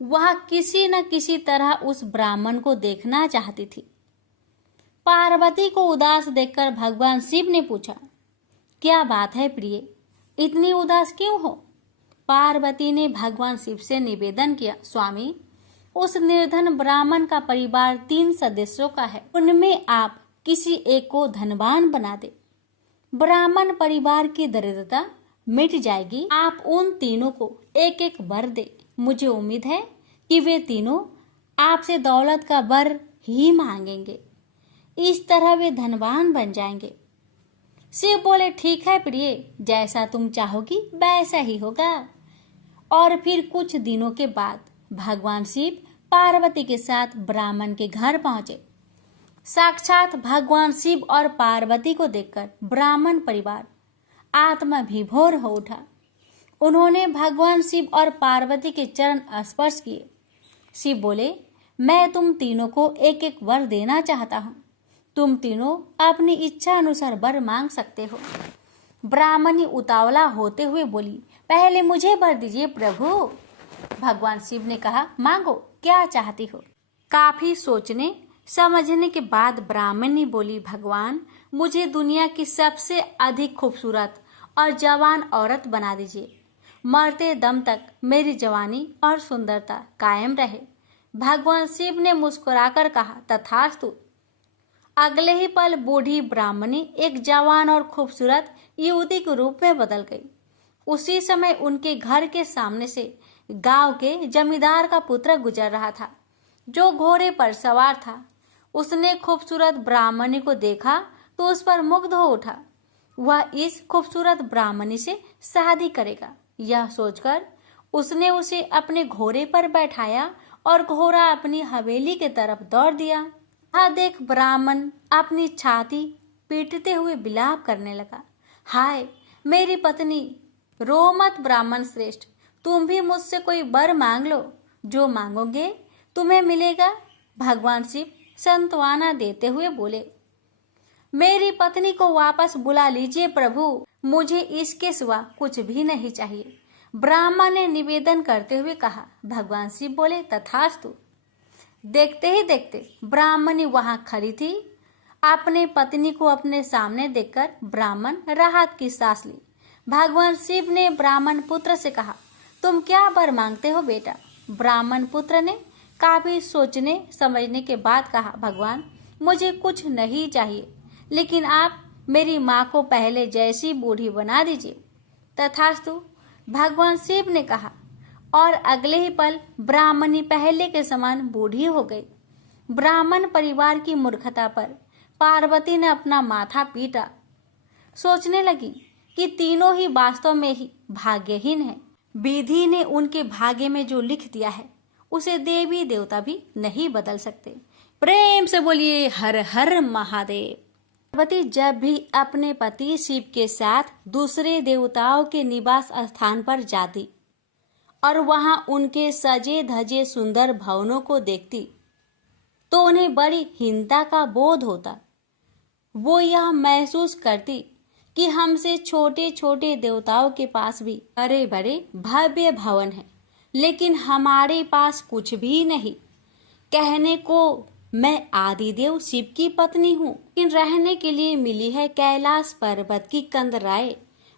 वह किसी न किसी तरह उस ब्राह्मण को देखना चाहती थी। पार्वती को उदास देखकर भगवान शिव ने पूछा, क्या बात है प्रिय, इतनी उदास क्यों हो? पार्वती ने भगवान शिव से निवेदन किया, स्वामी, उस निर्धन ब्राह्मण का परिवार 3 सदस्यों का है, उनमें आप किसी एक को धनवान बना दे। ब्राह्मण परिवार की दरिद्रता मिट जाएगी। आप उन तीनों को एक एक वर दे। मुझे उम्मीद है कि वे तीनों आपसे दौलत का वर ही मांगेंगे। इस तरह वे धनवान बन जाएंगे। शिव बोले, ठीक है प्रिय, जैसा तुम चाहोगी वैसा ही होगा। और फिर कुछ दिनों के बाद भगवान शिव पार्वती के साथ ब्राह्मण के घर पहुंचे। साक्षात भगवान शिव और पार्वती को देखकर ब्राह्मण परिवार आत्मा विभोर हो उठा। उन्होंने भगवान शिव और पार्वती के चरण स्पर्श किए। शिव बोले, मैं तुम तीनों को एक एक वर देना चाहता हूँ। तुम तीनों अपनी इच्छा अनुसार वर मांग सकते हो। ब्राह्मणी उतावला होते हुए बोली, पहले मुझे वर दीजिए प्रभु। भगवान शिव ने कहा, मांगो, क्या चाहती हो? काफी सोचने समझने के बाद ब्राह्मणी बोली, भगवान, मुझे दुनिया की सबसे अधिक खूबसूरत और जवान औरत बना दीजिए। मरते दम तक मेरी जवानी और सुंदरता कायम रहे। भगवान शिव ने मुस्कुराकर कहा, तथास्तु। अगले ही पल बूढ़ी ब्राह्मणी एक जवान और खूबसूरत युवती के रूप में बदल गई। उसी समय उनके घर के सामने से गांव के जमींदार का पुत्र गुजर रहा था, जो घोड़े पर सवार था। उसने खूबसूरत ब्राह्मणी को देखा तो उस पर मुग्ध हो उठा। वह इस खूबसूरत ब्राह्मणी से शादी करेगा। यह सोचकर उसने उसे अपने घोड़े पर बैठाया और घोड़ा अपनी हवेली के तरफ दौड़ दिया। यह देख ब्राह्मण अपनी छाती पीटते हुए विलाप करने लगा, हाय मेरी पत्नी, रो मत ब्राह्मण श्रेष्ठ, तुम भी मुझसे कोई वर मांग लो, जो मांगोगे तुम्हें मिलेगा। भगवान शिव सांत्वना देते हुए बोले, मेरी पत्नी को वापस बुला लीजिए प्रभु। मुझे इसके सिवा कुछ भी नहीं चाहिए। ब्राह्मण ने निवेदन करते हुए कहा। भगवान शिव बोले, तथास्तु। देखते ही देखते ब्राह्मणी वहां खड़ी थी। अपने पत्नी को अपने सामने देखकर ब्राह्मण राहत की सांस ली। भगवान शिव ने ब्राह्मण पुत्र से कहा, तुम क्या वर मांगते हो बेटा? ब्राह्मण पुत्र ने काफी सोचने समझने के बाद कहा, भगवान मुझे कुछ नहीं चाहिए, लेकिन आप मेरी माँ को पहले जैसी बूढ़ी बना दीजिए। तथास्तु, भगवान शिव ने कहा, और अगले ही पल ब्राह्मणी पहले के समान बूढ़ी हो गई। ब्राह्मण परिवार की मूर्खता पर पार्वती ने अपना माथा पीटा। सोचने लगी कि तीनों ही वास्तव में ही भाग्यहीन है। विधि ने उनके भाग्य में जो लिख दिया है उसे देवी देवता भी नहीं बदल सकते। प्रेम से बोलिए हर हर महादेव। पार्वती जब भी अपने पति शिव के साथ दूसरे देवताओं के निवास स्थान पर जाती और वहां उनके सजे धजे सुंदर भवनों को देखती तो उन्हें बड़ी हीनता का बोध होता। वो यह महसूस करती कि हमसे छोटे छोटे देवताओं के पास भी बड़े बड़े भव्य भवन हैं, लेकिन हमारे पास कुछ भी नहीं। कहने को मैं आदिदेव शिव की पत्नी हूँ, लेकिन रहने के लिए मिली है कैलाश पर्वत की कंदराएं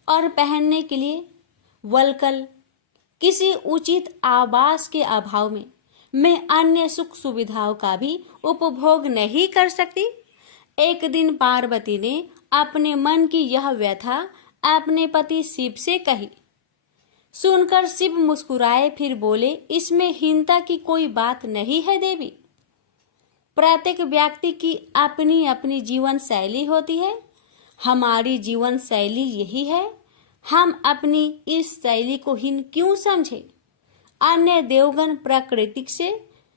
और पहनने के लिए वल्कल। किसी उचित आवास के अभाव में मैं अन्य सुख सुविधाओं का भी उपभोग नहीं कर सकती। एक दिन पार्वती ने अपने मन की यह व्यथा अपने पति शिव से कही। सुनकर शिव मुस्कुराए, फिर बोले, इसमें हीनता की कोई बात नहीं है देवी। प्रत्येक व्यक्ति की अपनी अपनी जीवन शैली होती है। हमारी जीवन शैली यही है। हम अपनी इस शैली को हीन क्यों समझे? अन्य देवगण प्राकृतिक से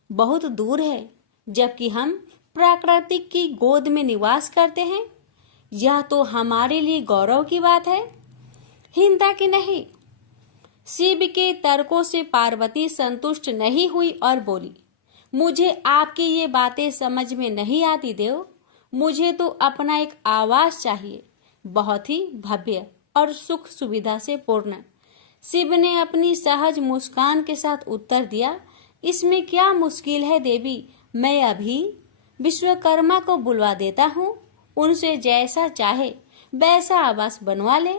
बहुत दूर है, जबकि हम प्राकृतिक की गोद में निवास करते हैं। यह तो हमारे लिए गौरव की बात है, हीनता की नहीं। शिव के तर्कों से पार्वती संतुष्ट नहीं हुई और बोली, मुझे आपकी ये बातें समझ में नहीं आती देव। मुझे तो अपना एक आवास चाहिए, बहुत ही भव्य और सुख सुविधा से पूर्ण। शिव ने अपनी सहज मुस्कान के साथ उत्तर दिया, इसमें क्या मुश्किल है देवी। मैं अभी विश्वकर्मा को बुलवा देता हूँ, उनसे जैसा चाहे वैसा आवास बनवा ले।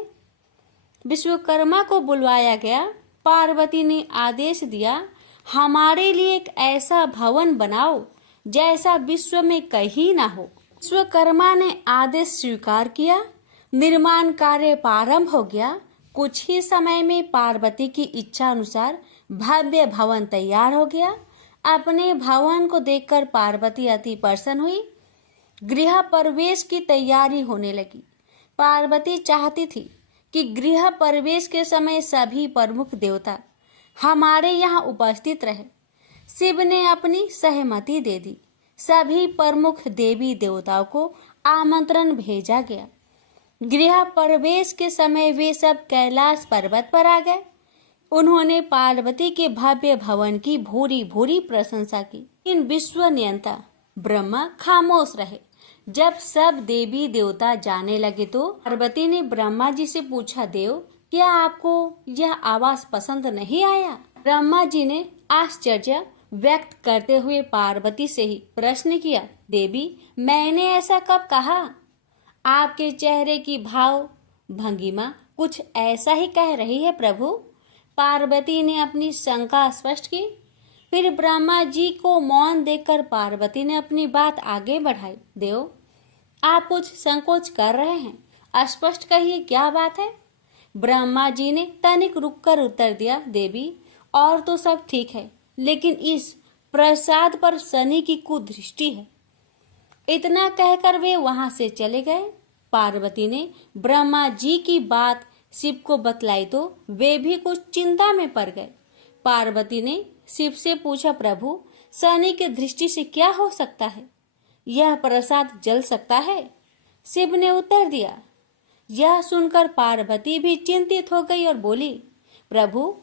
विश्वकर्मा को बुलवाया गया। पार्वती ने आदेश दिया, हमारे लिए एक ऐसा भवन बनाओ जैसा विश्व में कहीं ना हो। विश्वकर्मा ने आदेश स्वीकार किया। निर्माण कार्य प्रारंभ हो गया। कुछ ही समय में पार्वती की इच्छा अनुसार भव्य भवन तैयार हो गया। अपने भवन को देखकर पार्वती अति प्रसन्न हुई। गृह प्रवेश की तैयारी होने लगी। पार्वती चाहती थी कि गृह प्रवेश के समय सभी प्रमुख देवता हमारे यहाँ उपस्थित रहे। शिव ने अपनी सहमति दे दी। सभी प्रमुख देवी देवताओं को आमंत्रण भेजा गया। गृह प्रवेश के समय वे सब कैलाश पर्वत पर आ गए। उन्होंने पार्वती के भव्य भवन की भूरी भूरी प्रशंसा की। इन विश्व नियंता ब्रह्मा खामोश रहे। जब सब देवी देवता जाने लगे तो पार्वती ने ब्रह्मा जी से पूछा, देव क्या आपको यह आवास पसंद नहीं आया? ब्रह्मा जी ने आश्चर्य व्यक्त करते हुए पार्वती से ही प्रश्न किया, देवी मैंने ऐसा कब कहा? आपके चेहरे की भाव भंगिमा कुछ ऐसा ही कह रही है प्रभु। पार्वती ने अपनी शंका स्पष्ट की। फिर ब्रह्मा जी को मौन देखकर पार्वती ने अपनी बात आगे बढ़ाई, देव आप कुछ संकोच कर रहे हैं, स्पष्ट कहिए क्या बात है? ब्रह्मा जी ने तनिक रुककर उत्तर दिया, देवी और तो सब ठीक है, लेकिन इस प्रसाद पर शनि की कुदृष्टि है। इतना कहकर वे वहां से चले गए। पार्वती ने ब्रह्मा जी की बात शिव को बतलाई तो वे भी कुछ चिंता में पड़ गए। पार्वती ने शिव से पूछा, प्रभु शनि की दृष्टि से क्या हो सकता है? यह प्रसाद जल सकता है? शिव ने उत्तर दिया। यह सुनकर पार्वती भी चिंतित हो गई और बोली, प्रभु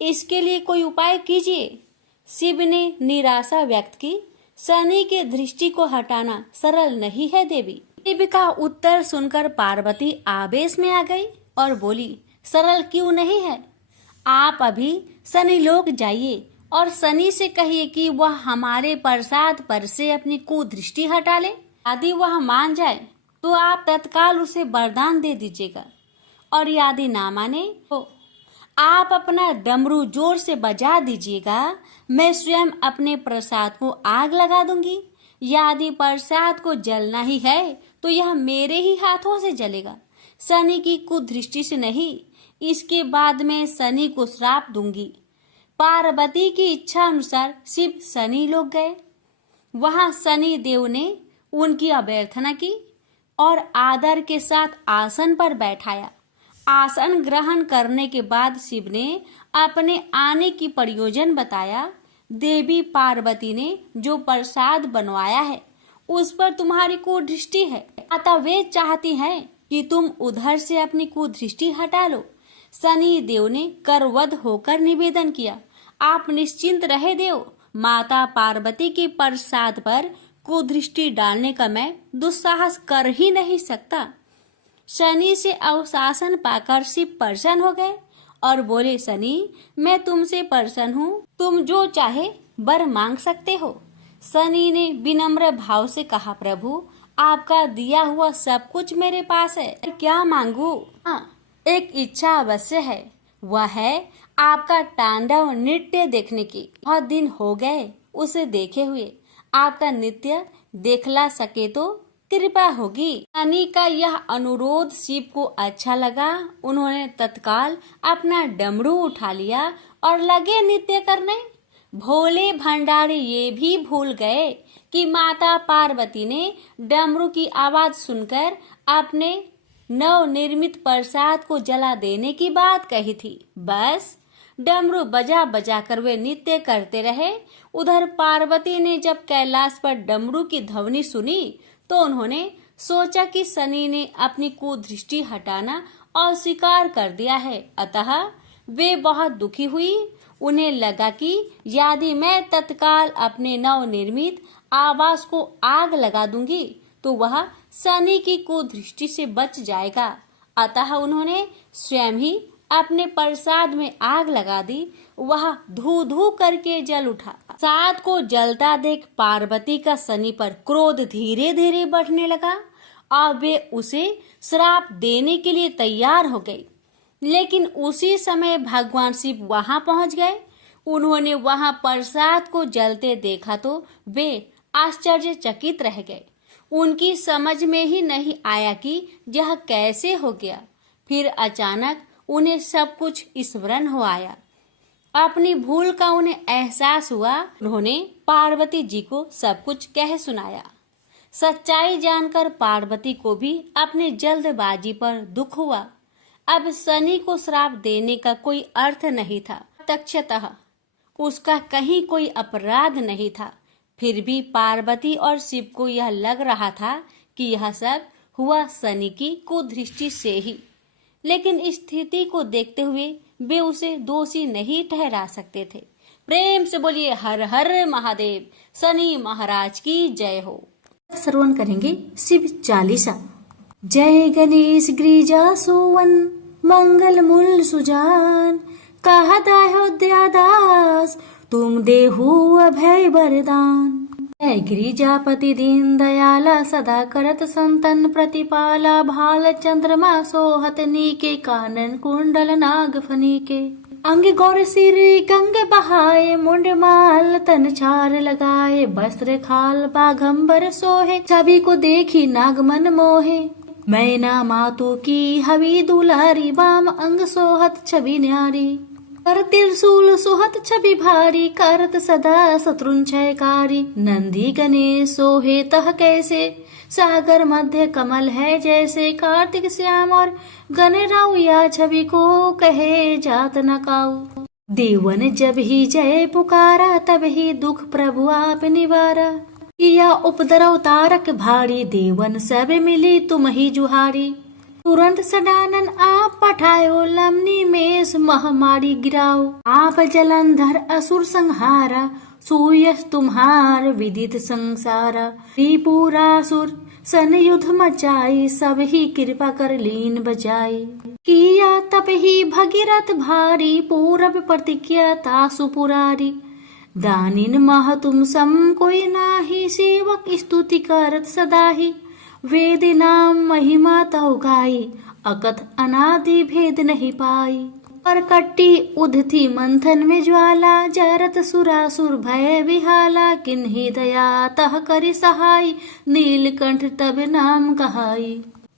इसके लिए कोई उपाय कीजिए। शिव ने निराशा व्यक्त की। शनि के दृष्टि को हटाना सरल नहीं है देवी। शिव का उत्तर सुनकर पार्वती आवेश में आ गई और बोली, सरल क्यों नहीं है? आप अभी शनि लोक जाइए और शनि से कहिए कि वह हमारे प्रसाद पर से अपनी कुदृष्टि हटा ले। यदि वह मान जाए तो आप तत्काल उसे वरदान दे दीजिएगा, और यदि ना माने तो आप अपना डमरू जोर से बजा दीजिएगा। मैं स्वयं अपने प्रसाद को आग लगा दूंगी। यदि प्रसाद को जलना ही है तो यह मेरे ही हाथों से जलेगा, शनि की कुदृष्टि से नहीं। इसके बाद मैं शनि को श्राप दूंगी। पार्वती की इच्छा अनुसार शिव शनि लोग गए। वहां शनि देव ने उनकी अभ्यर्थना की और आदर के साथ आसन पर बैठाया। आसन ग्रहण करने के बाद शिव ने अपने आने की प्रयोजन बताया। देवी पार्वती ने जो प्रसाद बनवाया है उस पर तुम्हारी कुदृष्टि है, अतः वे चाहती हैं कि तुम उधर से अपनी कुदृष्टि हटा लो। शनि देव ने करवध होकर निवेदन किया, आप निश्चिंत रहे देव, माता पार्वती के प्रसाद पर कुदृष्टि डालने का मैं दुस्साहस कर ही नहीं सकता। शनि से अवशासन पाकर शिव प्रसन्न हो गए और बोले, शनि मैं तुमसे प्रसन्न हूँ, तुम जो चाहे वर मांग सकते हो। शनि ने विनम्र भाव से कहा, प्रभु आपका दिया हुआ सब कुछ मेरे पास है, क्या मांगू? हाँ, एक इच्छा अवश्य है, वह है आपका तांडव नृत्य देखने की। बहुत दिन हो गए उसे देखे हुए, आपका नृत्य देखला सके तो कृपा होगी। शनि का यह अनुरोध शिव को अच्छा लगा। उन्होंने तत्काल अपना डमरू उठा लिया और लगे नृत्य करने। भोले भंडारी ये भी भूल गए कि माता पार्वती ने डमरू की आवाज सुनकर अपने नव निर्मित प्रसाद को जला देने की बात कही थी। बस डमरू बजा बजा कर वे नृत्य करते रहे। उधर पार्वती ने जब कैलाश पर डमरू की ध्वनि सुनी तो उन्होंने सोचा कि शनि ने अपनी कुदृष्टि हटाना अस्वीकार कर दिया है, अतः वे बहुत दुखी हुई। उन्हें लगा कि यदि मैं तत्काल अपने नव निर्मित आवास को आग लगा दूंगी तो वह शनि की कुदृष्टि से बच जाएगा। अतः उन्होंने स्वयं ही अपने प्रसाद में आग लगा दी। वह धू धू करके जल उठा। प्रसाद को जलता देख पार्वती का शनि पर क्रोध धीरे धीरे बढ़ने लगा और वे उसे श्राप देने के लिए तैयार हो गई। लेकिन उसी समय भगवान शिव वहां पहुंच गए। उन्होंने वहां प्रसाद को जलते देखा तो वे आश्चर्यचकित रह गए। उनकी समझ में ही नहीं आया कि यह कैसे हो गया। फिर अचानक उन्हें सब कुछ स्मरण हो आया। अपनी भूल का उन्हें एहसास हुआ। उन्होंने पार्वती जी को सब कुछ कह सुनाया। सच्चाई जानकर पार्वती को भी अपने जल्दबाजी पर दुख हुआ। अब शनि को श्राप देने का कोई अर्थ नहीं था। प्रत्यक्षतः उसका कहीं कोई अपराध नहीं था। फिर भी पार्वती और शिव को यह लग रहा था कि यह सब हुआ शनि की कुदृष्टि से ही। लेकिन इस स्थिति को देखते हुए वे उसे दोषी नहीं ठहरा सकते थे। प्रेम से बोलिए हर हर महादेव, शनि महाराज की जय हो। श्रवण करेंगे शिव चालीसा। जय गणेश गिरिजा सोवन, मंगल मूल सुजान, कहत अयोध्या दास, तुम देहु अभय वरदान। जय गिरिजापति दीन दयाला, सदा करत संतन प्रतिपाला, भाल चंद्रमा सोहत नीके, कानन कुंडल नाग फनीके। अंग गौर सिर गंग बहाए, मुंड माल तन छार लगाए, वस्त्र खाल बाघंबर सोहे, छवि को देखी नाग मन मोहे। मैना मातु की हवी दुलारी, वाम अंग सोहत छवि न्यारी, कर त्रिशूल सोहत छवि भारी, करत सदा शत्रुन क्षयकारी। नंदी गणेश सोहे तह कैसे, सागर मध्य कमल है जैसे, कार्तिक श्याम और गणराऊ या छवि को कहे जात न काऊ। देवन जब ही जय पुकारा, तब ही दुख प्रभु आप निवारा, किया उपद्रव तारक भारी, देवन सब मिली तुम ही जुहारी। तुरंत सडानन आप पठायो लमनी में महामारी गिराओ। आप जलंधर असुर संहारा, सूयस तुम्हार विदित संसारा। त्रिपुरासुर सन युद्ध मचाई, सब ही कृपा कर लीन बजाई। किया तप ही भगीरथ भारी, पूरब प्रतिज्ञा तासु पुरारी। दानिन मह तुम सम कोई नाही, सेवक स्तुति करत सदाही। वेद नाम महिमा तौ गाई, अकथ अनादि भेद नहीं पाई। पर कट्टी उधती मंथन में ज्वाला, जरत सुरासुर भय विहाला। किन्ही दया तह करि सहाय, नीलकंठ तब नाम कहाई।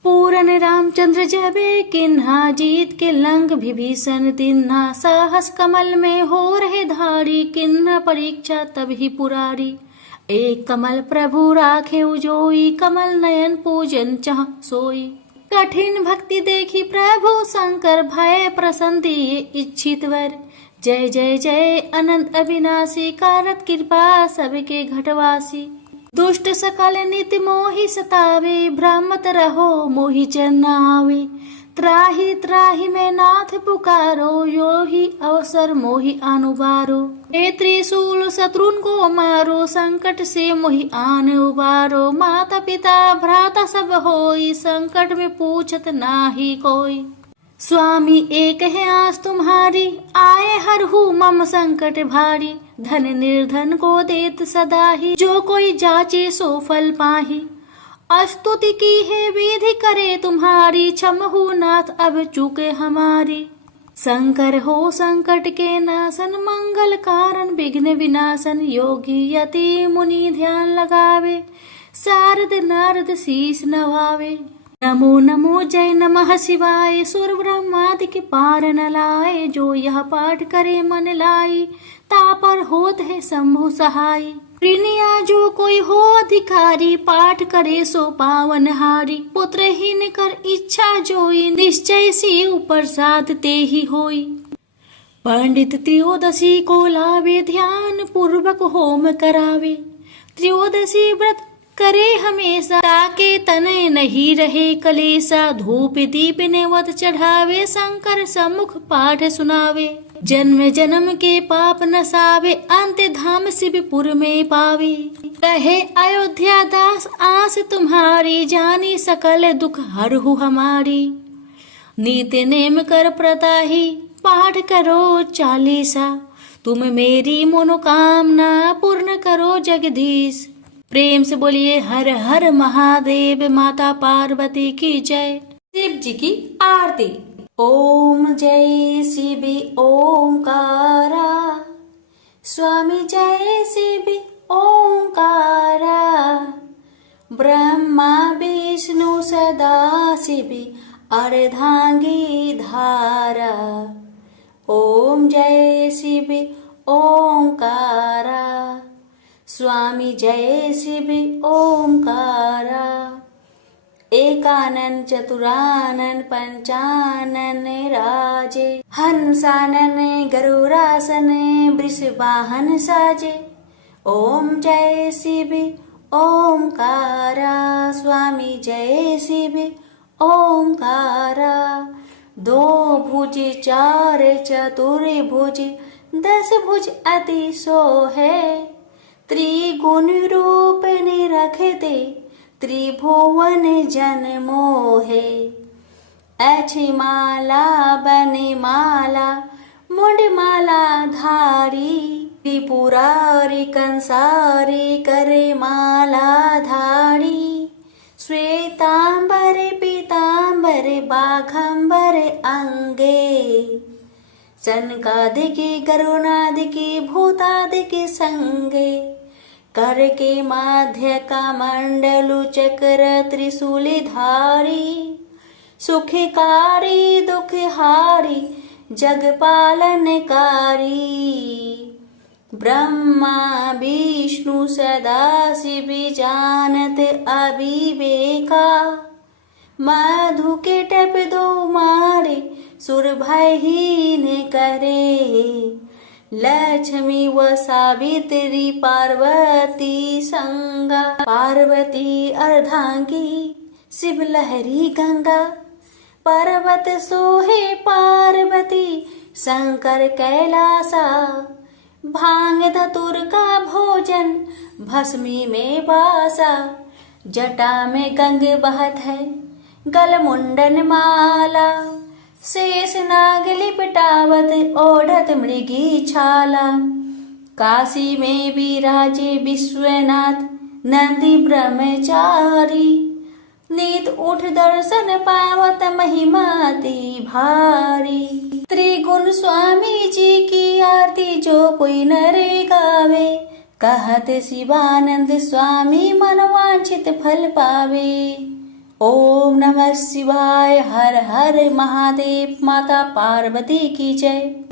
पूरन रामचंद्र जबे किन्हा, जीत के लंग विभीषण तिन्हा। साहस कमल में हो रहे धारी, किन्हा परीक्षा तब ही पुरारी। एक कमल प्रभु राखे उजोई, कमल नयन पूजन चाह सोई। कठिन भक्ति देखी प्रभु शंकर, भय प्रसन्न दिए इच्छित वर। जय जय जय अनंत अविनाशी, कारत कृपा सबके घटवासी। दुष्ट सकल नित्य मोहि सतावे, भ्रमत रहो मोहि चरनावे। त्राहि त्राहि में नाथ पुकारो, यो ही अवसर मोहि अनुबारो। हे त्रिशूल शत्रुन को मारो, संकट से मोहि आन उबारो। माता पिता भ्राता सब होई, संकट में पूछत नाही कोई। स्वामी एक है आस तुम्हारी, आए हरहु मम संकट भारी। धन निर्धन को देत सदा ही, जो कोई जाचे सो फल पाही। स्तुति की है विधि करे तुम्हारी, क्षमहु नाथ अब चूके हमारी। शंकर हो संकट के नाशन, मंगल कारण विघ्न विनाशन। योगी यति मुनि ध्यान लगावे, शारद नारद शीस नवावे। नमो नमो जय नमः शिवाय, सुर ब्रह्मादि के पार न लाए। जो यह पाठ करे मन लाई, तापर होत है शंभु सहाय। प्रिनिया जो कोई हो अधिकारी, पाठ करे सो पावन हारी। पुत्रहीन कर इच्छा जोई, निश्चय शिव प्रसाद ते ही होई। पंडित त्रयोदशी को लावे, ध्यान पूर्वक होम करावे। त्रयोदशी व्रत करे हमेशा, ताके तनय नहीं रहे कलेसा। धूप दीप नेवत चढ़ावे, शंकर सम्मुख पाठ सुनावे। जन्म जन्म के पाप नसावे, अंत धाम शिवपुर में पावे। कहे अयोध्या दास आस तुम्हारी, जानी सकल दुख हरहु हमारी। नीति नेम कर प्रताही, पाठ करो चालीसा। तुम मेरी मनोकामना, पूर्ण करो जगदीश। प्रेम से बोलिए हर हर महादेव। माता पार्वती की जय। शिव जी की आरती। ओम जय शिव ओंकारा, स्वामी जय शिव ओंकारा। ब्रह्मा विष्णु सदा शिव, अर्धांगी धारा। ओम जय शिव ओंकारा, स्वामी जय शिव ओंकारा। एकानन चतुरानन पंचानन राजे, हंसानन गरुरासन वृषवाहन साजे। ओम जय शिव ओंकारा, स्वामी जय शिव ओंकारा। दो भुज चार चतुर्भुज, 10 भुज अति सोहे। त्रिगुण रूप निरखते, त्रिभुवन जन मोहे। अच्छी माला बने माला, मुंड माला धारी। त्रिपुरारी कंसारी, करे माला धारी। श्वेतांबर पीतांबर, बाघंबर अंगे। सनकादिकी गरुणादिकी, भूतादिकी संगे। कर के माध्य का मंडलु, चक्र त्रिशूली धारी। सुखकारी दुखहारी, जग पालनकारी। ब्रह्मा विष्णु सदा शिव, जानत अविवेका। मधु के टप दो मारे, सुर भयहीन करे। लक्ष्मी व सावित्री पार्वती संगा। पार्वती अर्धांगी, शिव लहरी गंगा। पर्वत सोहे पार्वती शंकर कैलासा। भांग धतुर का भोजन भस्मी में वासा। जटा में गंग बहत है गल मुंडन माला। शेष नाग लिपटावत ओढ़त मृगी छाला। काशी में विराजे विश्वनाथ नंदी ब्रह्मचारी। नीत उठ दर्शन पावत महिमा अति भारी। त्रिगुण स्वामी जी की आरती जो कोई नरे गावे। कहत शिवानंद स्वामी मनवांछित फल पावे। ओम नमः शिवाय। हर हर महादेव। माता पार्वती की जय।